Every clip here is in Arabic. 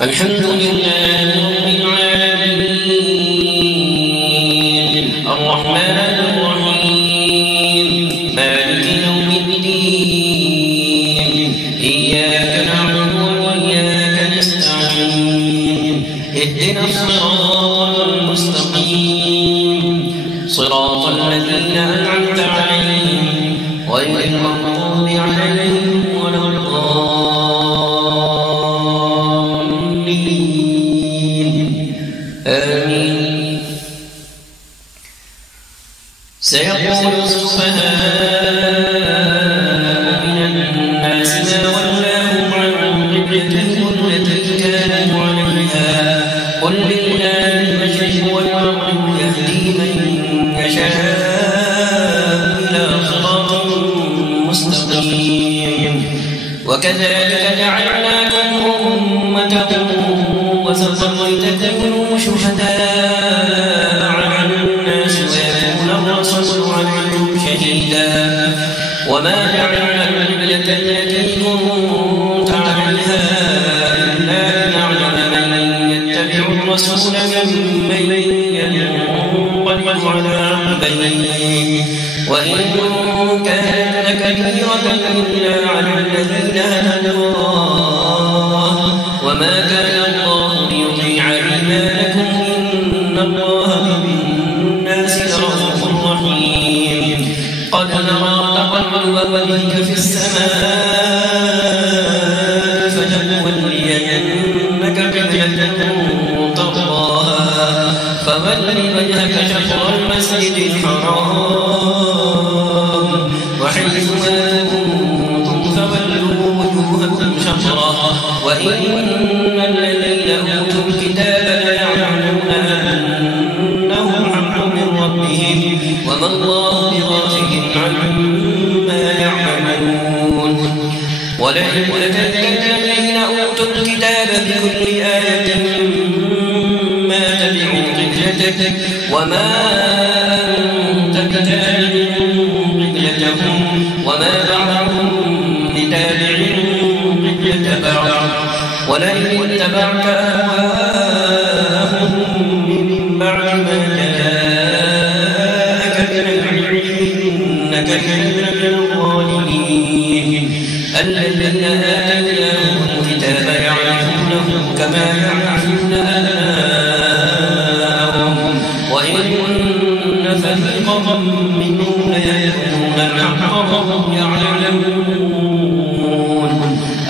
الحمد لله رب العالمين الرحمن الرحيم مالك يوم الدين إياك نعبد وإياك نستعين اهدنا الصراط المستقيم صراط الذين أنعمت عليهم غير المغضوب عليهم ولا آمين. سيقول السفهاء من الناس ما ولاهم عن قبلتهم التي كانوا عليها قل لله المشرق والمغرب يهدي من يشاء إلى صراط مستقيم وكذلك جعلناكم أمة وسطا لتكونوا شهداء على الناس ويكون الرسول عليكم شهيدا وما جعلنا القبلة التي كنت عليها إلا لنعلم من يتبع الرسول ممن ينقلب على عقبيه وإن كانت لكبيرة إلا على الذين هدى الله وما كان الله ليضيع إيمانكم إن الله بالناس لرؤوف رحيم قد نرى تقلب وجهك في السماء فلنولينك قبلة ترضاها فول وجهك شطر المسجد الحرام وحيث ما كنتم فولوا وجوهكم شطره وإن الذين أوتوا الكتاب ليعلمون أنه الحق من ربهم وما الله بغافل عما يعملون ولئن أتيت الذين أوتوا الكتاب بكل آية ما تبعوا قبلتك وما أنت بتابع قبلتهم وما بعضهم بتابع قبلة بعض ولئن اتبعت أهواءهم من بعد ما جاءك من العلم إنك لمن الظالمين الذين آتيناهم الكتاب يعرفونه كما يعرفون أبناءهم وإن فريقا منهم ليكتمون الحق وهم يعلمون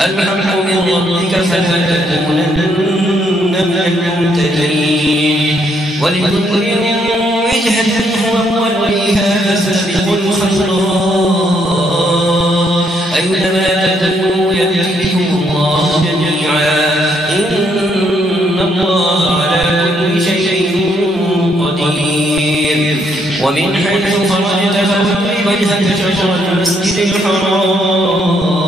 الحق من ربك فلا تكونن من الممتدين ولكل وجهة هو موليها فاستبقوا الخيرات أينما تكونوا يأتي بكم الله جميعا إن الله على كل شيء قدير ومن حيث خرجت فول وجهك شطر المسجد الحرام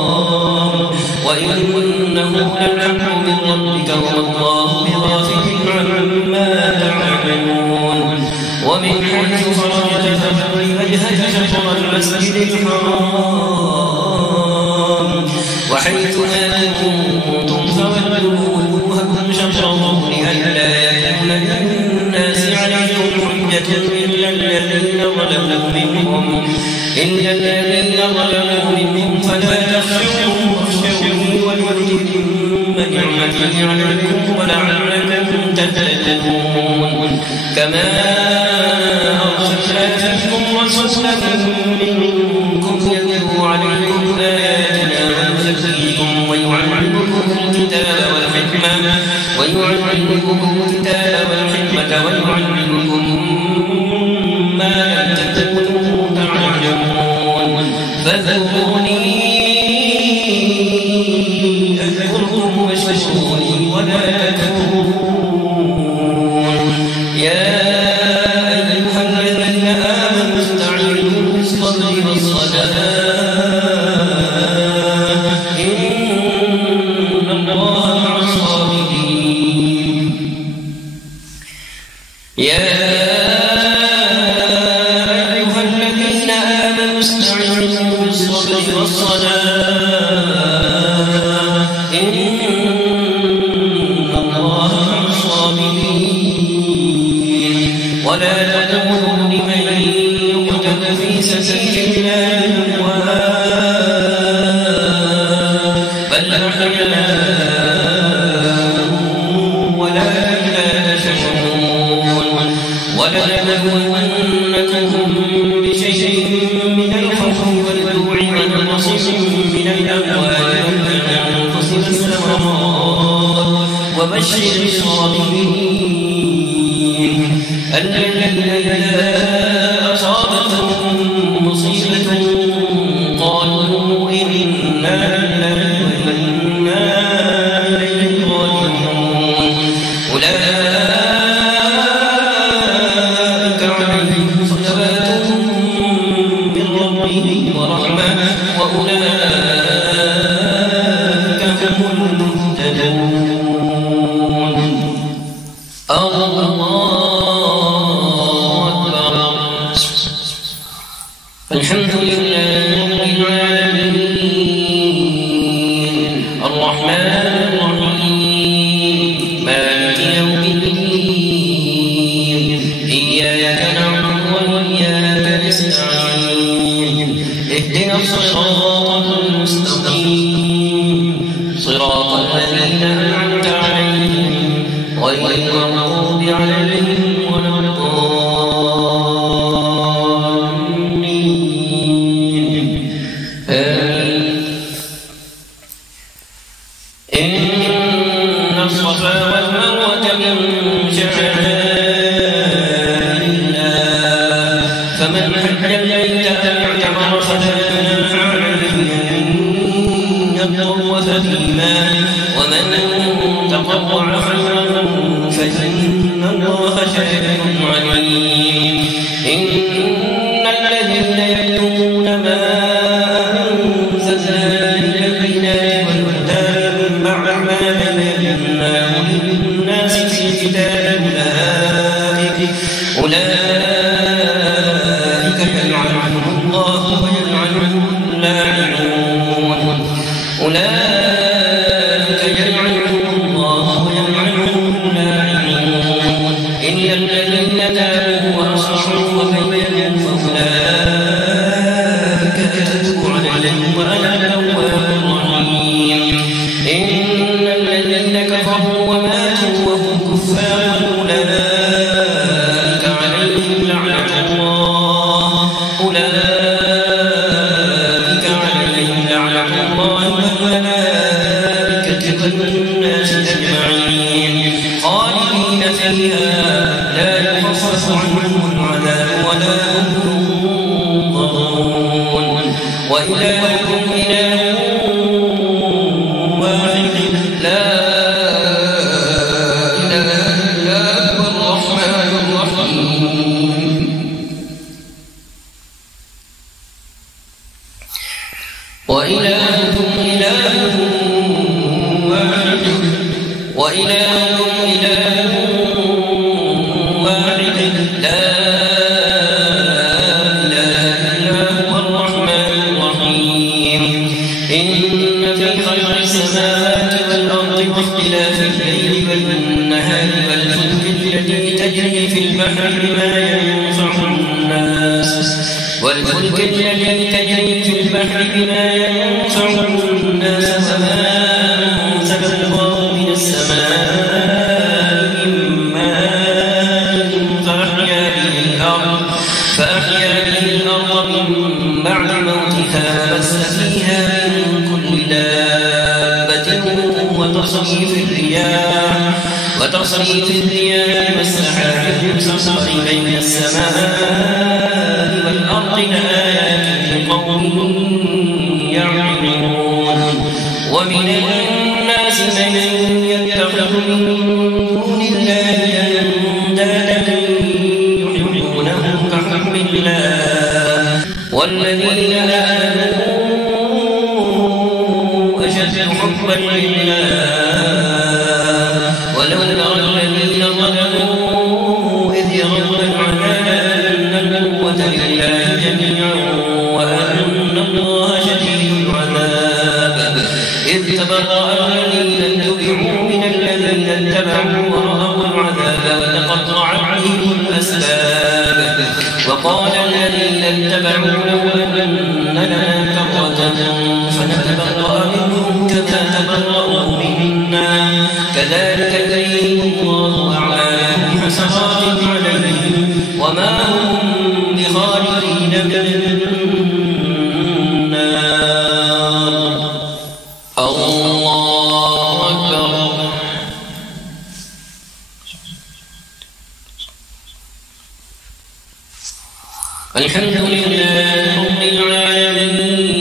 وإنه للحق من ربك وما الله بغافل عما تعملون ومن حيث خرجت فول وجهك شطر المسجد الحرام وحيث ما كنتم فولوا وجوهكم شطره لئلا يكون للناس عليكم حجة إلا الذين ظلموا منهم فلا تخشوهم واخشوني ولأتم نعمتي عليكم ولعلكم تهتدون كما أرسلنا فيكم رسولا منكم يتلو عليكم آياتنا ويزكيكم ويعلمكم الكتاب والحكمة ويعلمكم ما لم تكونوا تعلمون فاذكروني أذكركم واشكروني ولا تكفرون يا أيها الذين آمنوا استعينوا بالصبر والصلاة إن الله مع الصابرين يا وبشر الصابرين الذين إذا أصابتهم مصيبة قالوا إنا لله وإنا إليه راجعون أولئك عليهم صلوات من ربهم ورحمة وأولئك هم المهتدون. الله أكبر. الحمد لله رب العالمين الرحمن الرحيم مالك يوم الدين إياك نعبد وإياك نستعين اهدنا الصراط المستقيم صراط الذين أنعمت عليهم غير المغضوب عليهم ولا الضالين آمين. إن الصفا والمروة من شعائر الله فمن حج البيت أو اعتمر فلا جناح عليه أن يطوف بهما ومن تطوع خيرا فإن الله شاكر عليم. إن الذين يكتمون ما أنزلنا من البينات والهدى من بعد ما بيناه للناس في الكتاب أولئك يلعنهم الله ويلعنهم اللاعنون إلا الذين تابوا وأصلحوا وبينوا فأولئك أتوب عليهم وأنا التواب الرحيم. إن الذين كفروا وماتوا وهم كفار أولئك عليهم لعنة الله والملائكة والناس أجمعين خالدين فيها لا يخفف عنهم العذاب ولا هم ينظرون. وإلهكم إله واحد لا إله إلا هو الرحمن الرحيم. وإلهكم إله واحد لا إله إلا هو الرحمن الرحيم. إن في خلق السماوات والأرض واختلاف الليل والنهار والفلك التي تجري في البحر بما ينفع الناس وما أنزل الله من السماء من ماء فأحيا به الأرض من بعد موتها وبث فيها من كل دابة وتصريف الرياح والسحاب المسخر بين السماء والأرض لآيات لقوم يعقلون. ومن الناس من يتخذ من دون الله أندادا يحبونهم كحب الله والذين آمنوا أشد حبا لله ولو ترى الذين ظلموا إذ يرون العذاب أن القوة لله جميعا وأن الله شديد العذاب إذ تبرأ الذين اتبعوا من الذين اتبعوا ورأوا العذاب وتقطعت بهم الأسباب. وقال الذين اتبعوا لو أن لنا كرة فنتبرأ منهم كما تبرأوا منا كذلك يريهم الله أعمالهم حسرات عليهم وما هم بخارجين من النار. الله أكبر. الحمد لله رب العالمين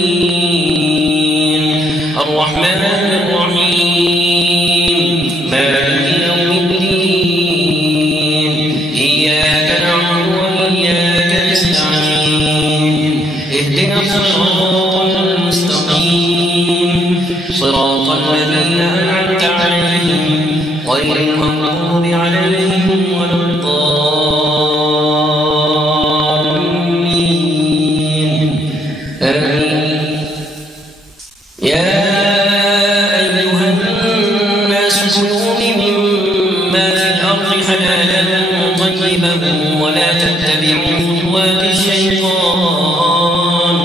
الرحمن الرحيم مالك يوم الدين إياك نعبد وإياك نستعين اهدنا الصراط المستقيم صراط الذين أنعمت عليهم غير المغضوب عليهم ولا الضالين آمين. يا أيها الناس كلوا مما في الأرض حلالا طيبا ولا تتبعوا خطوات الشيطان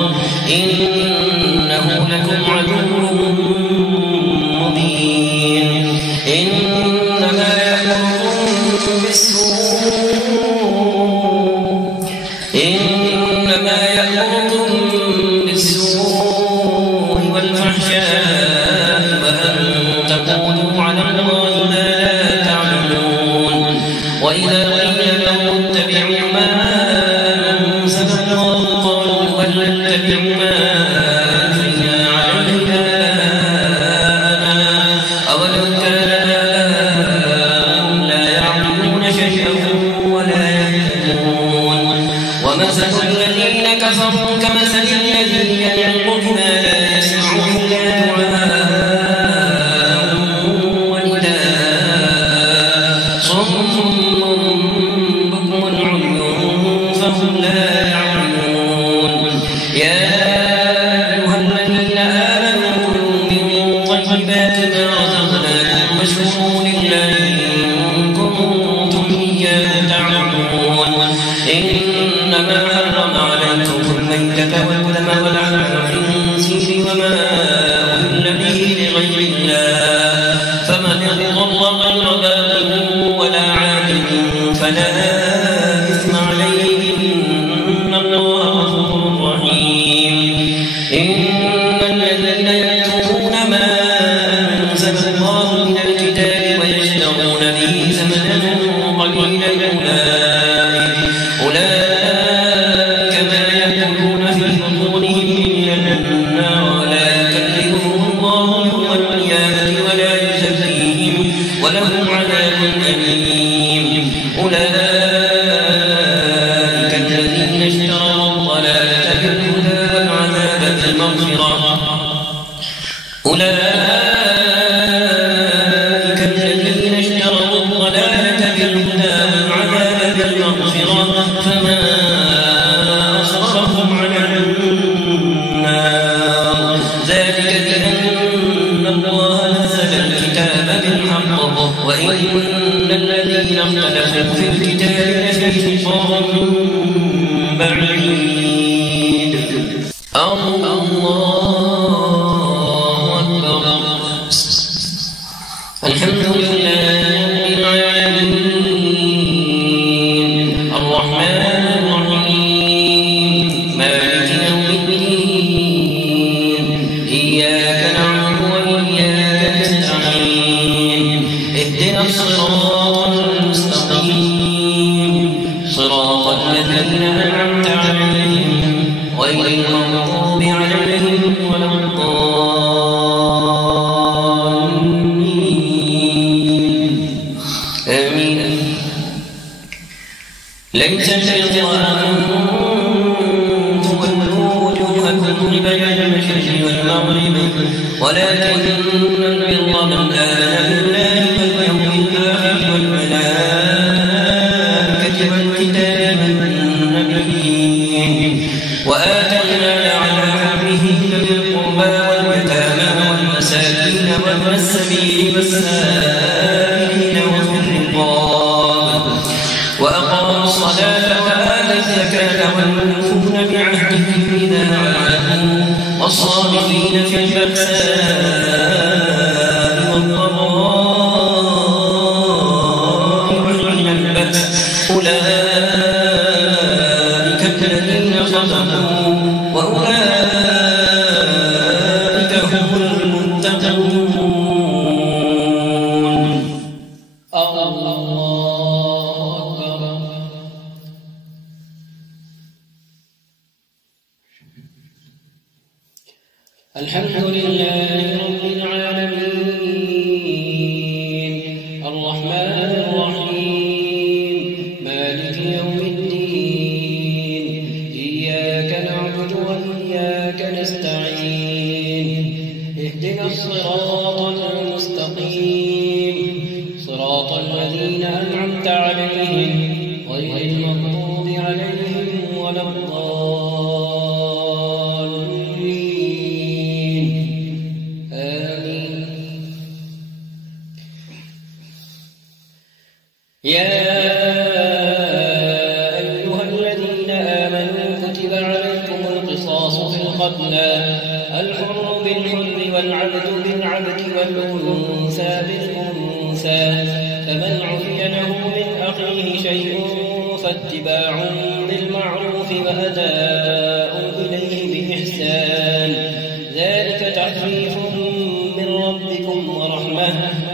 إنه لكم عدو مبين إنما يأمركم بالسوء والفحشاء وأن تقولوا على الله ما لا تعلمون وإذا قيل لهم اتبعوا ما أنزل الله قالوا بل نتبع ما ألفينا عليه آباءنا أولو كان آباؤهم لا يعقلون شيئا ولا يهتدون ومثل الذين كفروا كمثل الذي ينقض ما لا يسمع إلا دعاء ونداء صم بكم عمي فهم لا يعقلون يا أيها الذين آمنوا كلوا من طيبات ما رزقناكم واشكروا لله إن كنتم إياه تعبدون إنما حرم عليكم الميتة والدم ولحم الخنزير وما أهل به لغير الله فمن اضطر غير باغ ولا عاد فلا إثم عليه إن الله غفور رحيم إن الذين يكتمون ما أنزل الله من الكتاب ويشترون به ثمنا قليلا أولئك ما يأكلون في بطونهم إلا النار ولا يكلمهم الله يوم القيامة ولا يزكيهم ولهم عذاب أليم أولئك الذين اشتروا الضلالة بالهدى والعذاب بالمغفرة أولئك الذين اشتروا الضلالة بالهدى والعذاب بالمغفرة فما أصرفهم على النار ذلك بأن الله نزل الكتاب بالحق وإن الذين اختلفوا في الكتاب لفي شقاق بعيد الله أكبر الحمد لله رب العالمين الرحمن الرحيم مالك يوم الدين إياك نعبد وإياك نستعين اهدنا الصراط المستقيم صراط الذين أنعمت عليهم غير المغضوب عليهم ولا الضالين آمين. ليس البر أن تولوا وجوهكم قبل المشرق والمغرب ولكن البر من آمن بالله واليوم الآخر والملائكة والكتاب والنبيين وآتى المال على حبه ذوي القربى واليتامى والمساكين وابن السبيل والسائلين وفي الرقاب وأقاموا الصلاة وآتوا الزكاة والموفون بعهدهم إذا عاهدوا والصابرين في البأساء والضراء وحين البأس أولئك الذين صدقوا وأولئك هم المتقون. الله أكبر. الحمد لله رب العالمين الرحمن الرحيم مالك يوم الدين إياك نعبد وإياك نستعين اهدنا الصراط المستقيم صراط الذين أنعمت عليهم غير المغضوب عليهم ولا الضالين آمين. يا أيها الذين آمنوا كتب عليكم القصاص في القتلى الحر بالحر والعبد بالعبد والأنثى بالأنثى فمن عفي له من أخيه شيء فاتباع بالمعروف وأداء إليه بإحسان ذلك تخفيف من ربكم ورحمة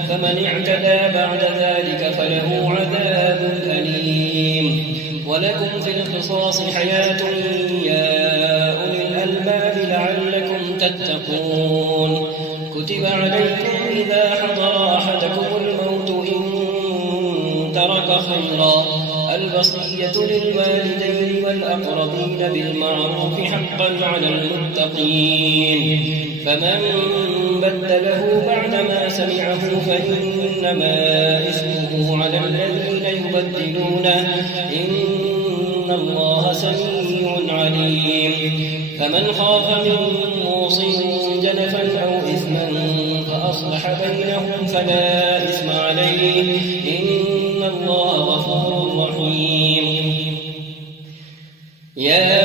فمن اعتدى بعد ذلك فله عذاب أليم. ولكم في القصاص حياة يا أولي الألباب لعلكم تتقون. كتب عليكم إذا حضر أحدكم الموت إن ترك خيرا الوصية للوالدين والأقربين بالمعروف حقا على المتقين فمن بدله بعدما سمعه فإنما إثمه على الذين يبدلونه إن الله سميع عليم. فمن خاف من موص جنفا أو إثما فأصلح بينهم فلا إثم عليه إن الله غفور رحيم. يا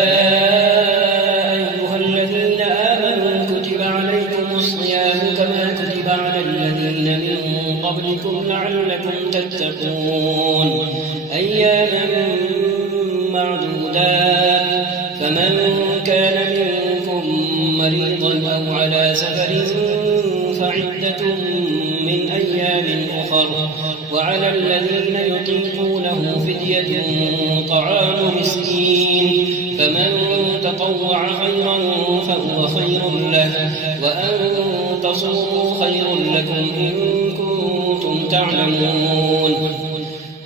أيها الذين آمنوا كتب عليكم الصيام كما كتب على الذين من قبلكم لعلكم تتقون أياما معدودات فمن كان منكم مريضا أو على سفر فعدة من أيام أخر وعلى الذين يطيقونه فدية طعام مسكين فمن تطوع خيرا فهو خير له وأن تصوموا خير لكم إن كنتم تعلمون.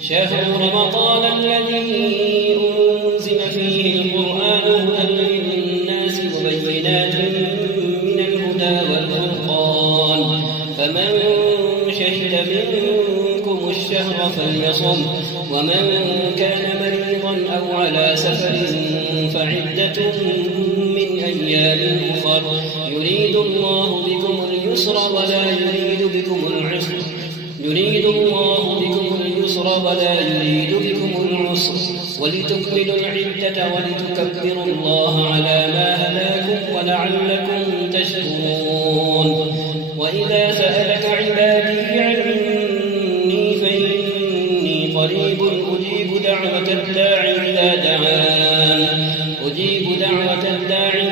شهر رمضان الذي أنزل فيه القرآن هدى للناس وبينات من الهدى والفرقان فمن شهد منكم الشهر فليصم ومن كان مريضا أو على سفر فعدة من أيام أخر يريد الله بكم اليسر ولا يريد بكم العسر ولتكملوا العدة ولتكبروا الله على ما هداكم ولعلكم تشكرون. وإذا سألك عبادي عني فإني قريب أجيب دعوة الداعي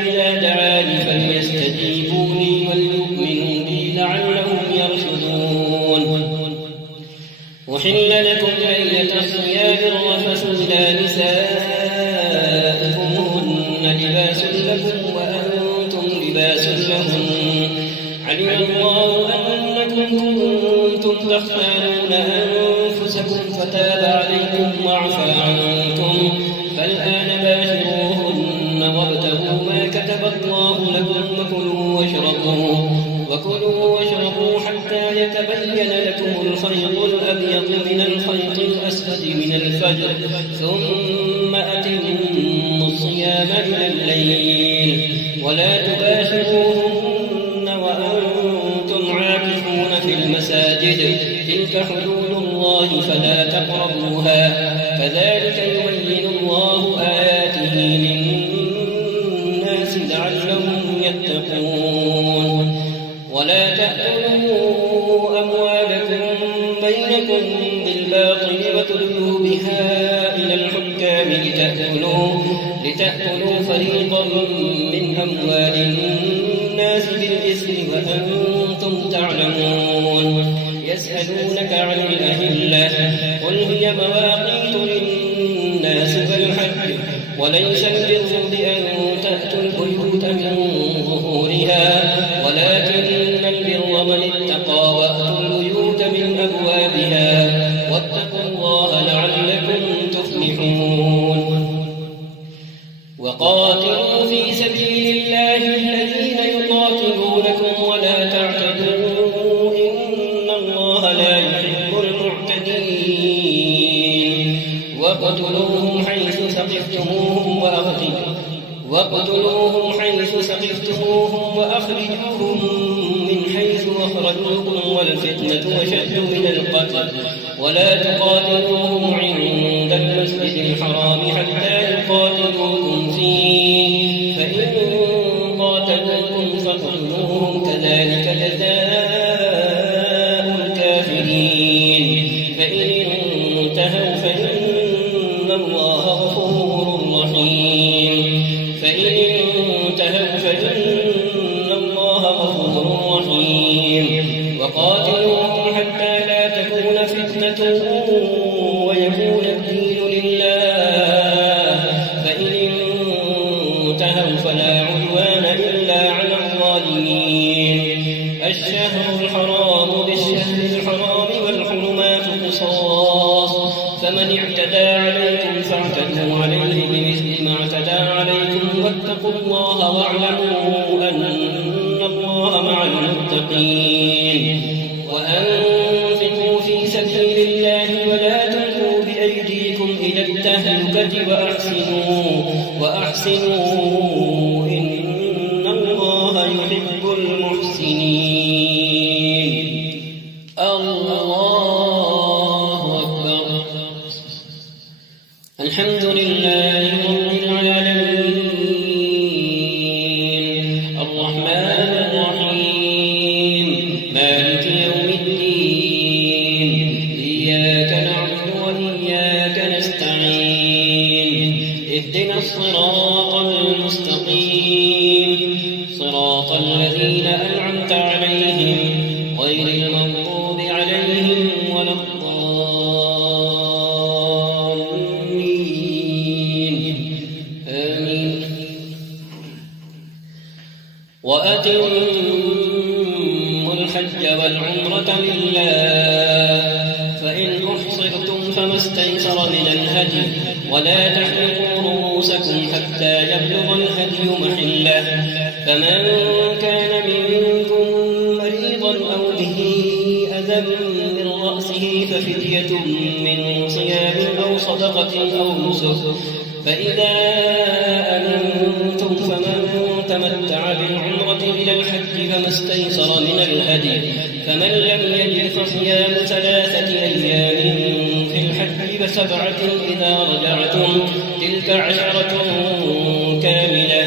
إذا دعان فليستجيبوا لي وليؤمنوا بي لعلهم يرشدون. أحل لكم ليلة الصيام الرفث إلى نسائكم هن لباس لكم وأنتم لباس لهن علم الله أنكم كنتم تختارون أنفسكم فتاب عليكم وعفى عنكم فالآن باشروهن وابتغوا ما كتب الله لكم وكلوا واشربوا حتى يتبين لكم الخيط الأبيض من الخيط الأسود من الفجر ثم أتموا الصيام إلى الليل ولا تباشروهن وأنتم عاكفون في المساجد تلك حدود الله فلا تقربوها كذلك يبين الله آياته للناس لعلهم يتقون. ولا تأكلوا أموالكم بينكم بالباطل وتدلوا بها إلى الحكام لتأكلوا فريقا من أموال الناس بالإثم وأنتم تعلمون. يسألونك عن الأهلة قل هي مواقيت للناس والحج وليس البر بأن تأتوا البيوت من ظهورها وقاتلوا في سبيل الله الذين يقاتلونكم ولا تعتدوا إن الله لا يحب المعتدين وقتلوهم حيث ثقفتموهم وأخرجوهم من حيث أخرجوكم والفتنة أشد من القتل ولا تقاتلوهم عند المسجد الحرام حتى يقاتلوكم فيه فإن قاتلوكم فاقتلوهم كذلك جزاء الكافرين فإن انتهوا فإن الله غفور رحيم وقاتلوهم حتى لا تكون فتنة ويكون الدين لله فإن انتهوا فلا عدوان إلا على الظالمين الشهر الحرام بالشهر الحرام والحرمات قصاص فمن اعتدى عليكم فاعتدوا عليه بمثل ما اعتدى عليكم واتقوا الله واعلموا أن الله مع المتقين وأنفقوا في سبيل الله ولا تلقوا بأيديكم إلى التهلكة وأحسنوا إن الله يحب المحسنين الله أكبر الحمد لله رب العالمين الرحمن الرحيم مالك يوم الدين إياك نعبد وإياك نستعين اهدنا الصراط المستقيم صراط الذين أنعمت عليهم غير المغضوب عليهم ولا الضالين آمين وأتموا الحج والعمرة لله فإن أحصرتم فما استيسر من الهدي ولا تحلقوا رؤوسكم حتى يبلغ الهدي محله فمن كان منكم مريضا أو به أذى من رأسه ففدية من صيام أو صدقة أو نسك فإذا أمنتم فمن تمتع بالعمرة إلى الحج فما استيسر من الهدي فمن لم يجد فصيام 3 أيام في الحج و7 إذا رجعتم تلك 10 كاملة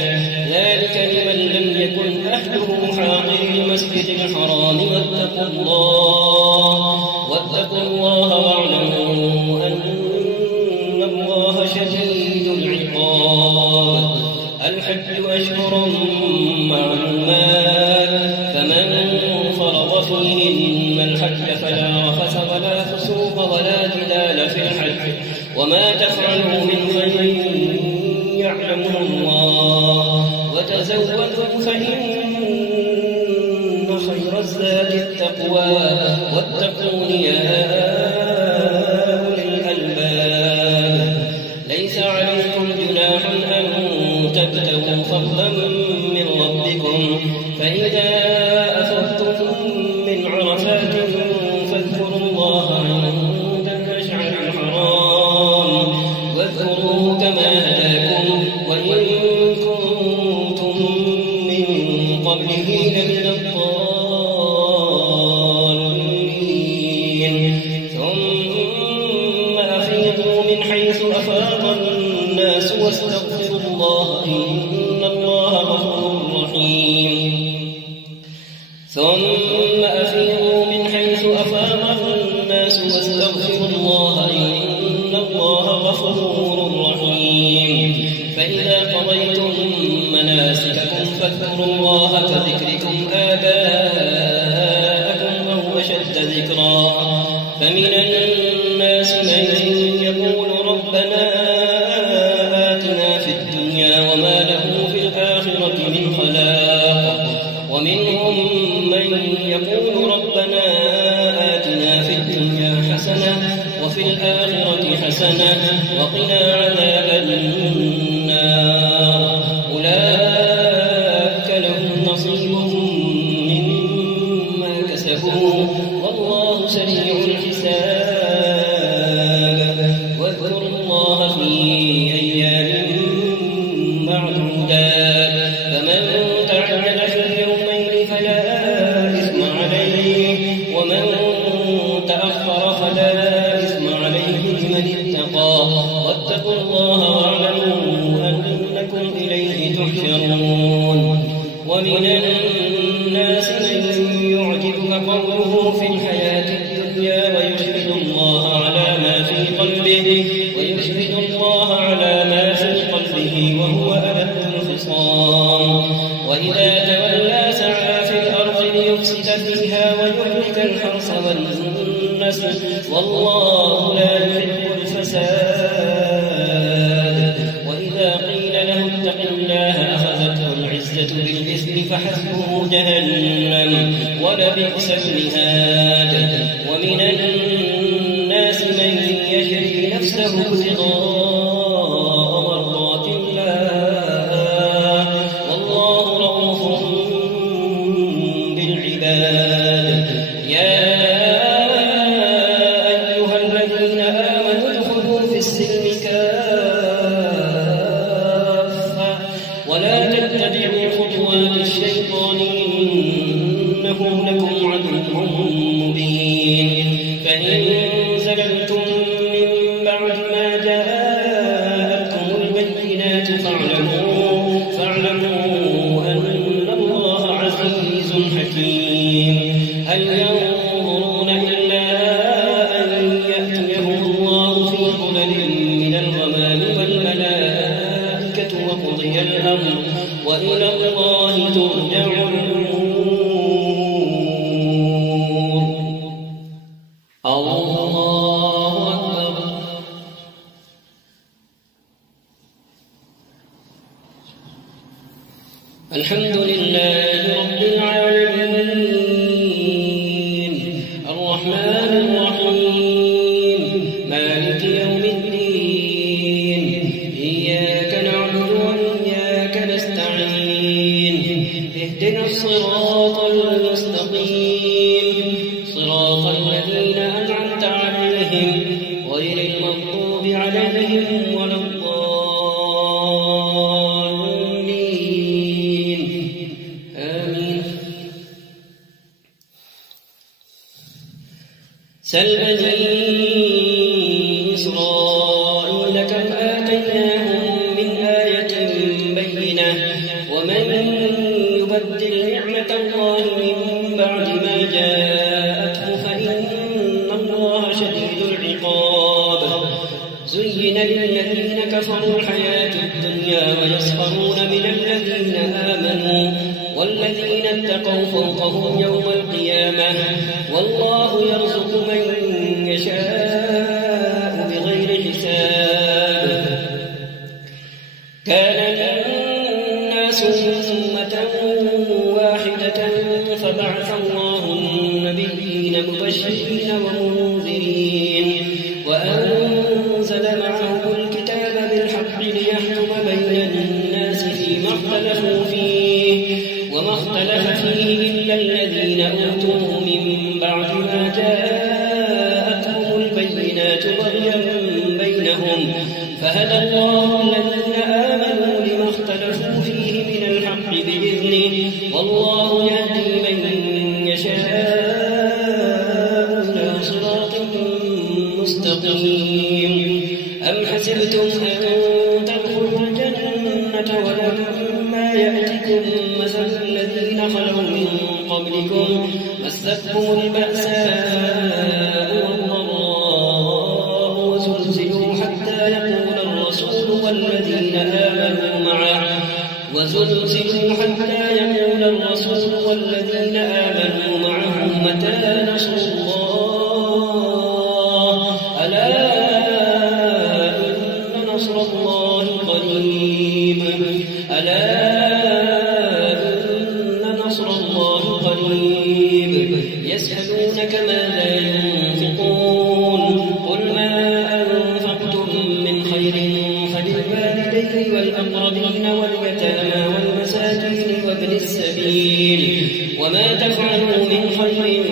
ذلك لمن لم يكن أهله حاضر المسجد الحرام واتقوا الله واعلموا أن الله شديد العقاب الحج أشهر معلومات فمن فرض فيهن الحج فلا رفث ولا فسوق ولا جدال في الحج وما تفعلوا من خير يعلمه الله وتزودوا فإن خير الزاد التقوى واتقون يا أولي الألباب ليس عليكم جناح أن تبتغوا فضلا من ربكم فإذا أفضتم من عرفات فاذكروا الله عند المشعر الحرام واذكروه كما هداكم وإن كنتم من قبله لمن الضالين ثم أفيضوا من حيث أفاض الناس واستغفروا الله إن الله غفور رحيم ثم أفيضوا من حيث أفاض الناس واستغفروا الله إن الله غفور رحيم فإذا قضيتم مناسككم فاذكروا الله كذكركم آباءكم أو أشد ذكرا فمن الناس من يقول ربنا آتنا في الدنيا وما له في الآخرة من خلاق ومنهم من يقول ربنا آتنا في الدنيا حسنة وفي الآخرة حسنة وقنا عذاب النار معدودات فمن تعجل في يومين فلا إثم عليه ومن تأخر فلا إثم عليه لمن اتقى واتقوا الله واعلموا أنكم إليه تحشرون ومن الناس من يعجبك قوله في الحياة الدنيا ويشهد الله على ما في قلبه وهو ألد الخصام وإذا تولى سعى في الأرض ليفسد فيها ويهلك الحرث والنسل والله لا يحب الفساد وإذا قيل له اتق الله أخذته العزة بالإثم فحسبه جهنم ولبئس المهاد ومن الناس من يشري نفسه ابتغاء مرضات الله والله رؤوف بالعباد يا أيها الذين آمنوا ادخلوا في السلم كافة ولا تتبعوا خطوات الشيطان إنه لكم عدو مبين فإن زللتم من بعد ما جاءتكم البينات فاعلموا أن الله عزيز حكيم هل ينظرون إلا أن يأتيهم الله في ظلل من الغمام والملائكة وقضي الأمر وإلى الله ترجع الأمور الله أكبر الحمد لله رب العالمين الرحمن الرحيم مالك يوم الدين إياك نعبد وإياك نستعين اهدنا الصراط المستقيم صراط الذين أنعمت عليهم غير المغضوب عليهم ولا الضالين آمين سل بني إسرائيل كم آتيناهم من آية بينة ومن يبدل نعمة الله من بعد ما جاءته فإن الله شديد العقاب زين للذين كفروا الحياة الدنيا ويسخرون من الذين آمنوا والذين اتقوا فوقهم يوم القيامة والله يرزق من يشاء بغير حساب كان الناس أمة واحدة فبعث الله النبيين مبشرين ومنذرين وأنزل معهم الكتاب بالحق ليحكم بين الناس فيما اختلفوا فيه وما اختلف فيه إلا الذين أوتوه من بعد ما جاءتهم البينات بغيا بينهم فهدى الله الذين آمنوا لما اختلفوا فيه من الحق بإذنه والله يهدي من يشاء إلى صراط مستقيم أم حسبتم أن تدخلوا الجنة ولما يأتكم مثل الذين خلوا من قبلكم مستهم البأساء والضراء وزلزلوا حتى يقول الرسول والذين آمنوا معه متى نصر الله ألا إن نصر الله قريب يسألونك ماذا ينفقون قل ما أنفقتم من خير فللوالدين والأقربين واليتامى والمساكين وابن السبيل وما تفعلوا من خير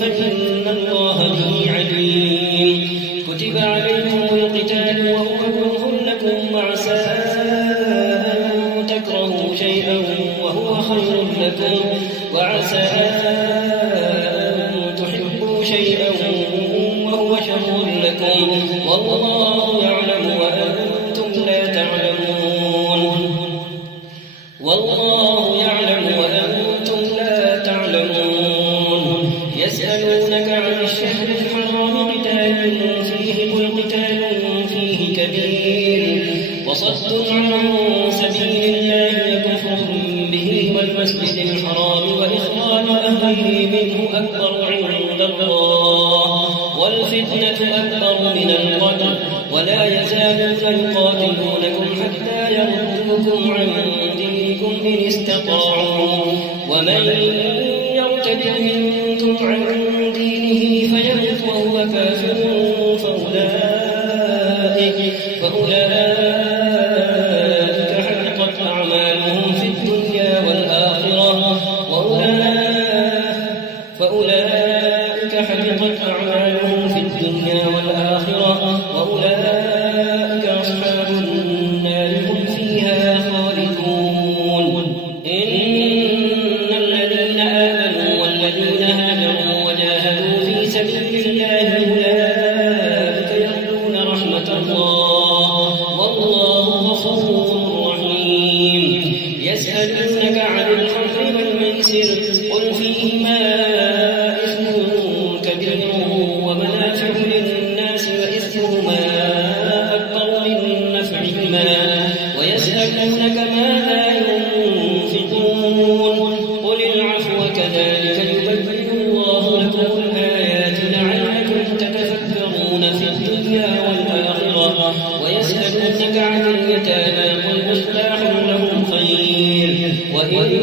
فإن الله به عليم كتب عليكم القتال وهو كره لكم وعسى لكم وعسى أن تحبوا شيئا وهو شر لكم والله يعلم وأنتم لا تعلمون والله يعلم وأنتم لا تعلمون يسألونك عن الشهر الحرام قتال فيه قل قتال فيه كبير وصد عن سبيل الله وكفر به والمسجد الحرام وإخراج أهله منه أكبر عند الله والفتنة أكبر من القتل ولا يزالون يقاتلونكم حتى يردوكم عن دينكم إن استطاعوا ومن يرتد منكم عن دينه فيمت وهو كافر فأولئك حبطت أعمالهم في الدنيا والآخرة وأولئك أصحاب النار هم فيها خالدون إن الذين آمنوا والذين هاجروا وجاهدوا في سبيل الله أولئك يرجون رحمة الله والله غفور رحيم يسألونك عن الخمر والميسر قل فيهما إثم كبير ومنافع للناس وإثمهما أكبر من نفعهما ويسألونك ماذا ينفقون قل العفو كذلك يبين الله لكم الآيات لعلكم تتفكرون في الدنيا والآخرة ويسألونك عن اليتامى قل إصلاح لهم خير وإن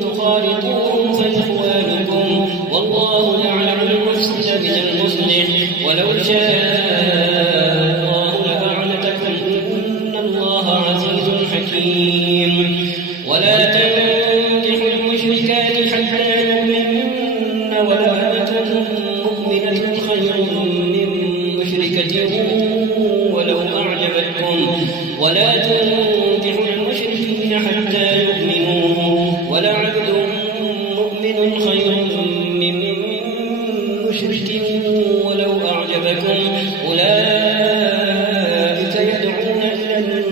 تخالطوهم فإخوانكم والله يعلم المفسد من المصلح ولو شاء الله لأعنتكم إن الله عزيز حكيم ولا تنكحوا المشركات حتى يؤمنن ولأمة مؤمنة خير من مشركة ولو أعجبتكم ولا تنكحوا المشركين حتى يؤمنوا ولعبد مؤمن خير من مشرك ولو أعجبكم أولئك يدعون إلى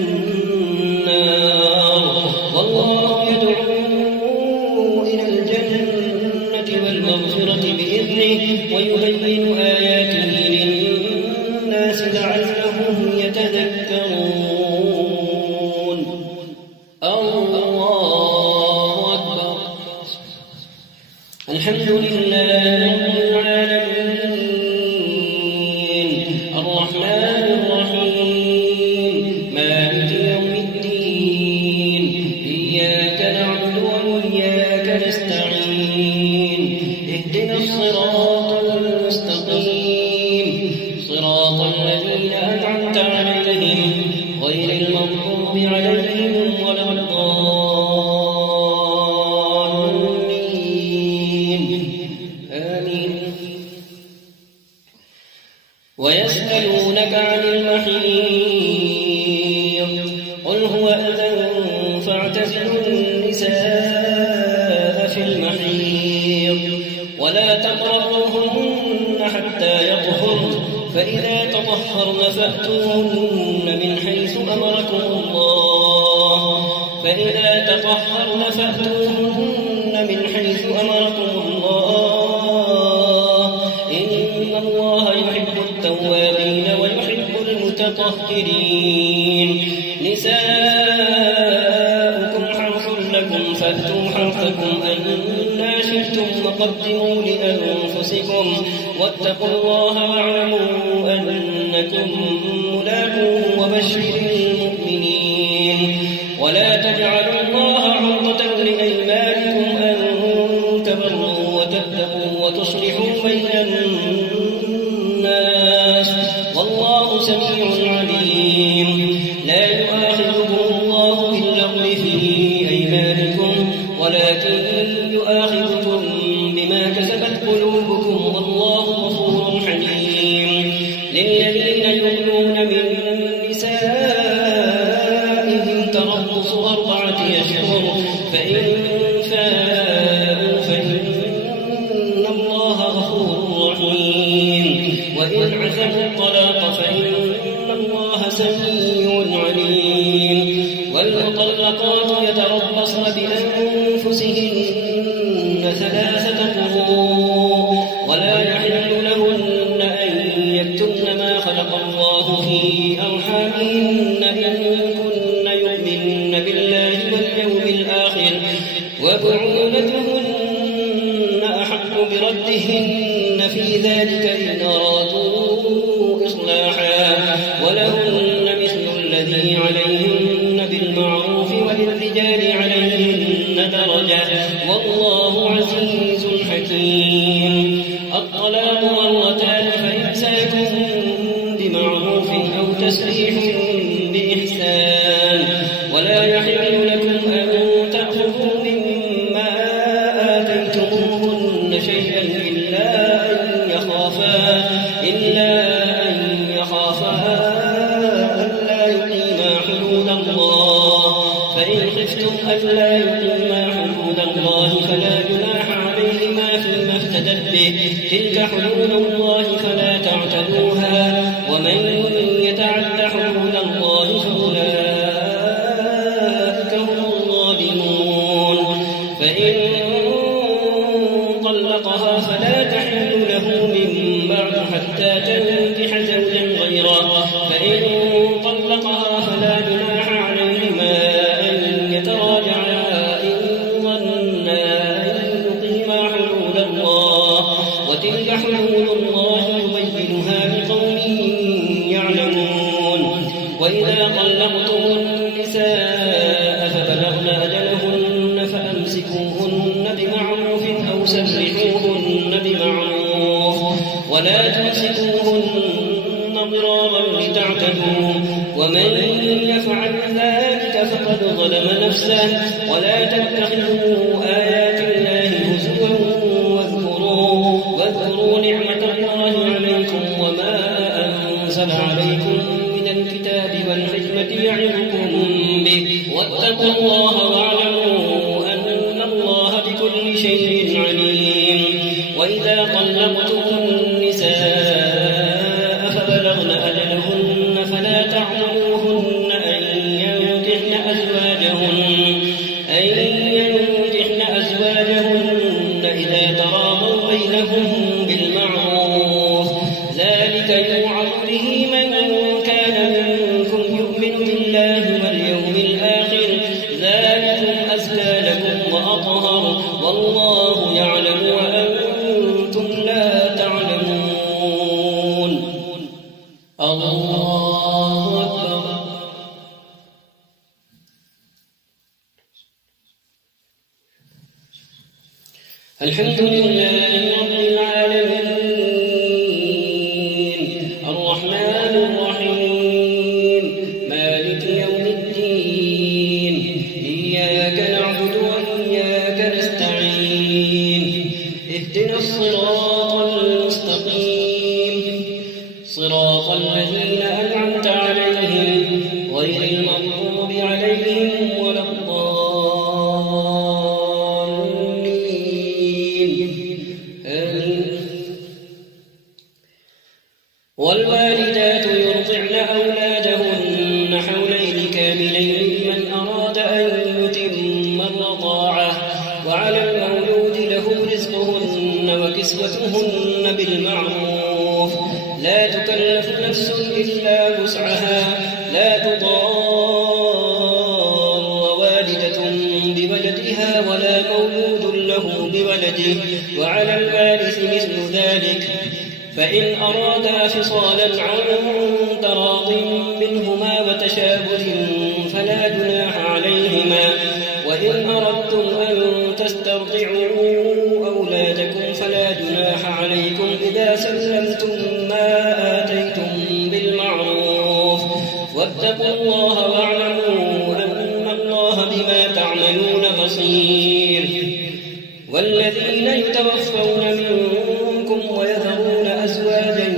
النار والله يدعو إلى الجنة والمغفرة بإذنه ويبين آياته للناس لعلهم يتذكرون الله أكبر الحمد لله رب العالمين الرحمن الرحيم مالك يوم الدين إياك نعبد وإياك نستعين اهدنا الصراط المستقيم صراط الذين أنعمت عليهم غير المغضوب عليهم ولا ويسألونك عن المحيض قل هو أذى فاعتزلوا النساء في المحيض ولا تقربوهن حتى يطهرن فإذا تطهرن فأتوهن من حيث أمركم الله إن الله يحب التوابين ويحب المتطهرين نساؤكم حرث لكم فأتوا حرثكم أنى شئتم وقدموا لأنفسكم واتقوا الله واعلموا أنكم ملاقوه وبشر المؤمنين ولا تجعلوا الله عرضة لأيمانكم أن تبروا وتتقوا وتصلحوا بين الناس والله سميع عليم لا يؤاخذكم الله باللغو في أيمانكم ولكن يؤاخذكم بما كسبت قلوبكم والله غفور حليم للذين يؤلون من نسائهم تربص 4 أشهر فإن فاءوا والمطلقات يتربصن بأنفسهن 3 قروء ولا يحل لهن أن يكتمن ما خلق الله في أرحامهن إن كن يؤمن بالله واليوم الآخر وبعولتهن أحق بردهن في ذلك إن أرادوا إصلاحا ولهن مثل الذي عليهن بالمعروف وللرجال عليهن درجة والله عزيز حكيم. الطلاق مرتان فإمساك بمعروف أو تسريح بإحسان ولا يحل لكم أن تأخذوا مما آتيتموهن شيئا إلا أن يخافا ألا يقيما حدود الله فإن خفتم ألا يقيما حدود الله فلا جناح عليهما فيما افتدت به تلك حدود الله فلا تعتدوها ومن يتعد حدود الله فأولئك هم الظالمون. فإن طلقها فلا تحل له من بعد حتى تنكح زوجا غيره فإن طلقها فلا جناح عليهما أن يتراجعا إن ظنا أن يقيما حدود الله وتلك حدود الله يبينها لقوم يعلمون. وإذا طلقتم النساء فبلغن أجلهن فأمسكوهن بمعروف أو سرحوهن بمعروف ولا تمسكوهن ضرارا لتعتدوا ومن يفعل ذلك فقد ظلم نفسه ولا تتخذوا آيات الله هزوا واذكروا نعمة الله عليكم وما أنزل عليكم من الكتاب والحكمة يعظكم به واتقوا الله واعلموا أن الله بكل شيء عليم. وإذا طلقتم النساء فبلغن أجلهن فلا تعضلوهن أن ينكحن أزواجهن إذا تراضوا بينهم بالمعروف ذلك يوعظ به من كان منكم يؤمن بالله واليوم الآخر ذلكم أزكى لكم وأطهر والله يعلم وأنتم لا تعلمون. الله أكبر. الحمد لله رب العالمين الرحمن الرحيم مالك يوم الدين إياك نعبد وإياك نستعين اهدنا الصراط المستقيم صراط الذين أنعمت عليهم غير المغضوب عليهم ولا والوالدات يرضعن أولادهن حولين كاملين لمن أراد أن يتم الرضاعة وعلى المولود له رزقهن وكسوتهن بالمعروف لا تكلف نفس إلا وسعها لا تضار والدة بولدها ولا مولود له بولده وعلى الوارث مثل ذلك فإن أرادا فصالا عن تراض منهما وتشاور فلا جناح عليهما وإن أردتم أن تسترضعوا أولادكم فلا جناح عليكم إذا سلمتم ما آتيتم بالمعروف واتقوا الله واعلموا أن الله بما تعملون بصير. والذين يتوفون منكم ويذرون أزواجا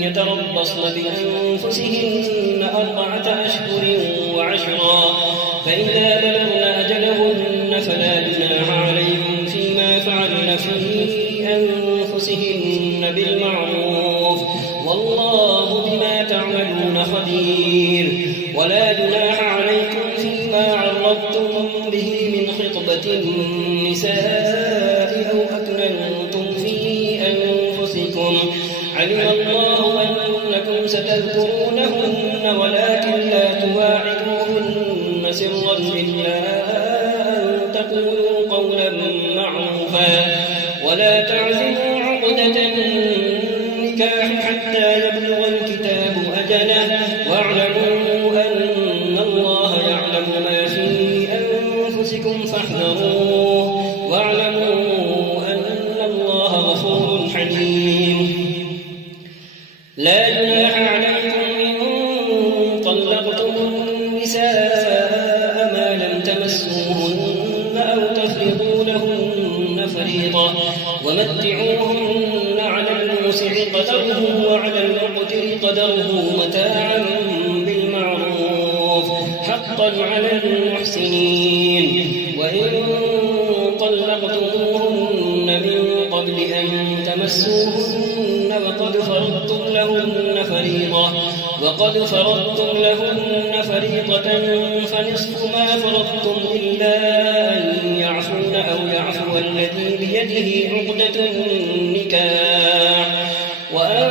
يتربصن بأنفسهن 4 أشهر وعشرا فإذا بلغن أجلهن فلا جناح عليكم فيما فعلن في أنفسهن بالمعروف والله بما تعملون خبير. ولا جناح عليكم فيما طلقت النساء أو أكننتم في أنفسكم علم الله أنكم ستذكرونهن ولكن لا تواعدوهن سرا إلا أن تقولوا قولا معروفا ولا تعزموا عقدة النكاح حتى يبلغ الكتاب أجله واعلموا أن الله يعلم ما في أنفسكم فاحذروه واعلموا أن الله غفور حليم. لا جناح عليكم إن طلقتم النساء ما لم تمسوهن أو تفرضوا لهن فريضة ومتعوهن على الموسع قدره وعلى المقتر قدره متاعا بالمعروف حقا على المحسنين. وإن طلقتموهن من قبل أن تمسوهن وقد فرضتم لهن فريضة فنصف ما فرضتم إلا أن يعفون أو يعفو الذي بيده عقدة النكاح وأن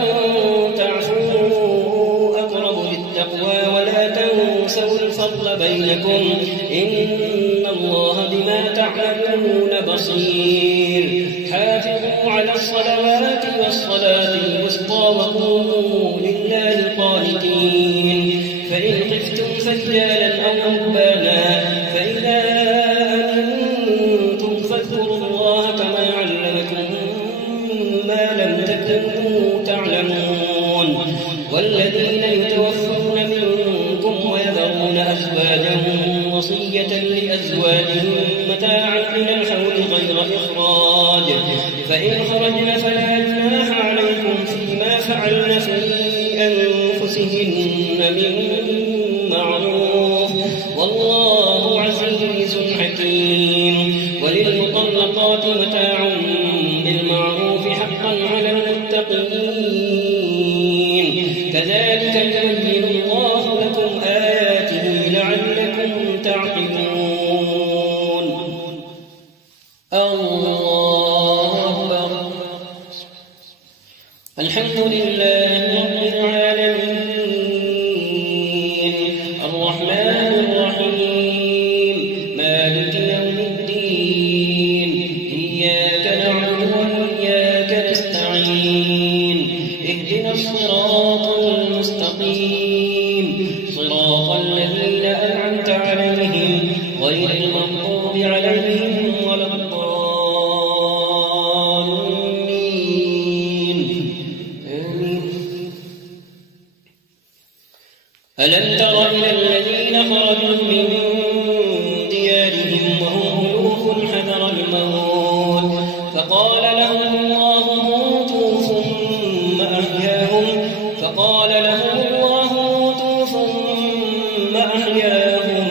تعفوا أقرب للتقوى ولا تنسوا الفضل بينكم إن الله بما تعملون بصير. حافظوا على الصلوات والصلاة الوسطى وقوموا لله قانتين. فإن خفتم فرجالا أو ركبانا فإذا أمنتم فاذكروا الله كما علمكم ما لم تكونوا تعلمون. والذين يتوفون منكم ويذرون أزواجا وصية لأزواجهم متاعا إلى الحول غير إخراج فإن خرجن فلا جناح عليكم فيما فعلن في أنفسهن من معروف والله عزيز حكيم. وللمطلقات متاع بالمعروف حقا على المتقين. كذلك يبين الله لكم آياته لعلكم تعقلون. الله أكبر. الحمد لله رب العالمين الرحمن الرحيم مالك يوم الدين إياك نعبد وإياك نستعين اهدنا الصراط المستقيم صراط الذين أنعمت عليهم غير المغضوب عليهم ولا الضالين. ألم تر إلى الذين خرجوا من ديارهم وهم ألوف حذر الموت فقال لهم الله موتوا ثم أحياهم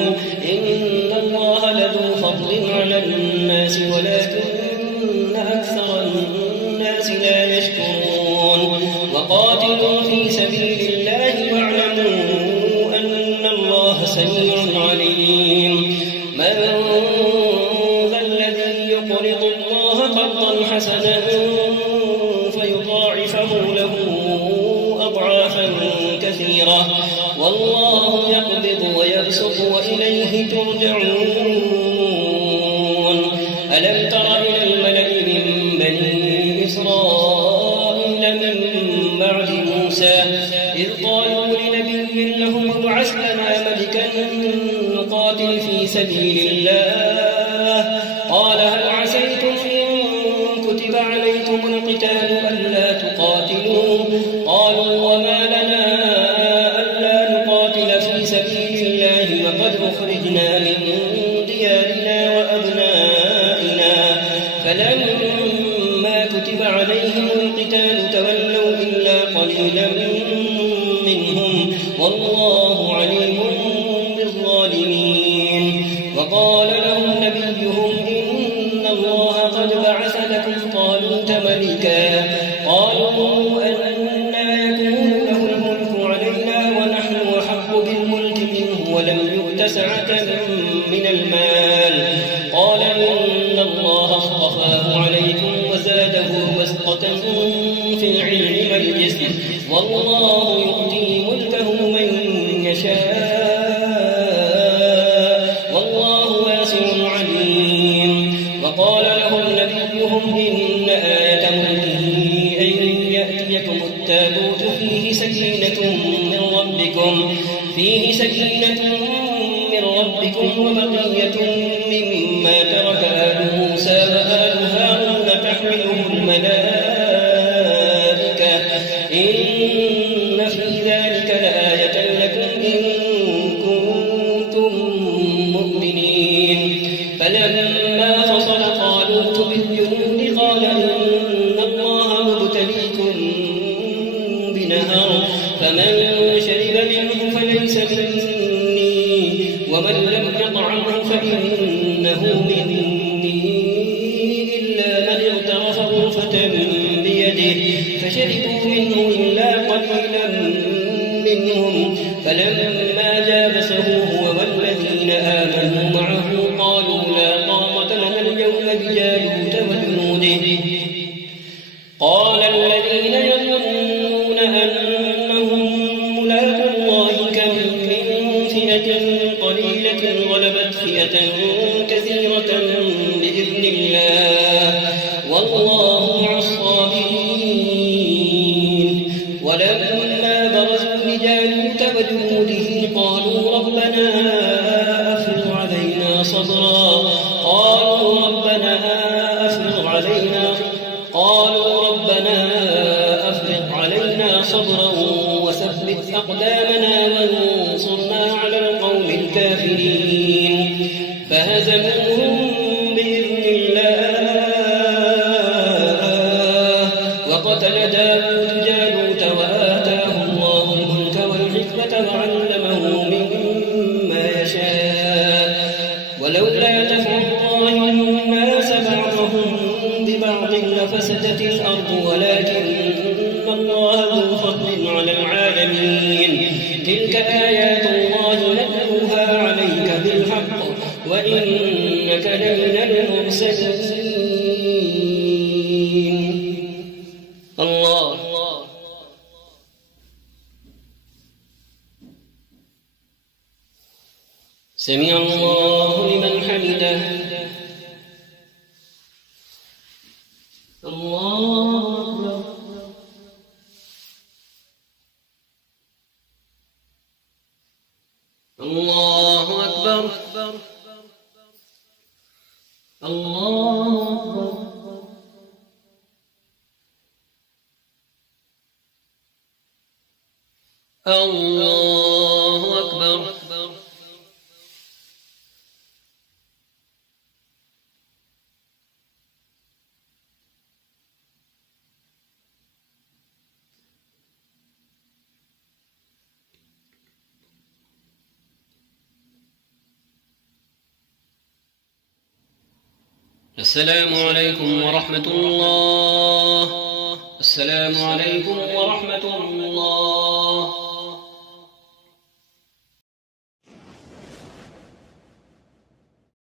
إن الله لذو فضل على الناس ولكن أكثر الناس لا يشكرون. وقاتلوا في سبيل الله واعلموا أن الله سميع عليم. من ذا الذي يقرض الله قرضا حسنا فيضاعفه له أضعافا كثيرة والله يقبض ويبسط وإليه ترجعون. ألم تر إلى الملأ من بني إسرائيل من بعد موسى إذ قالوا لنبي لهم ابعث لنا ملكا نقاتل في سبيل الله قال هل عسيتم إن كتب عليكم القتال ألا تقاتلوا قالوا وما لنا ألا نقاتل في سبيل الله وقد أخرجنا من ديارنا وأبنائنا فلما كتب عليهم القتال تولوا إلا قليلا منهم والله عليم بالظالمين. وقال لهم نبيهم إن الله قد بعث لكم طالوت ملكا قالوا أنى يكون له الملك علينا ونحن أحق بالملك منه ولم يؤت سعة من المال قال فلما فصل طالوت بالجنود قال إن الله مبتليكم بنهر فمن شرب منه فليس مني ومن لم يطعمه فإنه مني إلا من اغترف غرفة بيده فشربوا منه إلا قليلا منهم فلما جابسه هو والذين آمنوا معه قالوا لا طاقة لنا اليوم بجالوت وجنوده قال الذين يظنون أنهم ملاقو الله كم من فئة قليلة غلبت فئة كثيرة بإذن الله والله مع الصابرين ولما برزوا لجالوت وجنوده قالوا ربنا أفرغ علينا صبرا وثبت أقدامنا وانصرنا على القوم الكافرين فهزموهم بإذن الله وقتل داود جالوت وآتاه الله الملك والحكمة وعلمه مما يشاء ولولا دفع الله الناس بعضهم ببعض لفسدت الأرض ولكن الله ذو فضل على العالمين تلك آيات الله نتلوها عليك بالحق وإنك لمن المرسلين الله سمع الله لمن حمده الله أكبر الله أكبر الله أكبر السلام عليكم ورحمة الله. السلام عليكم ورحمة الله.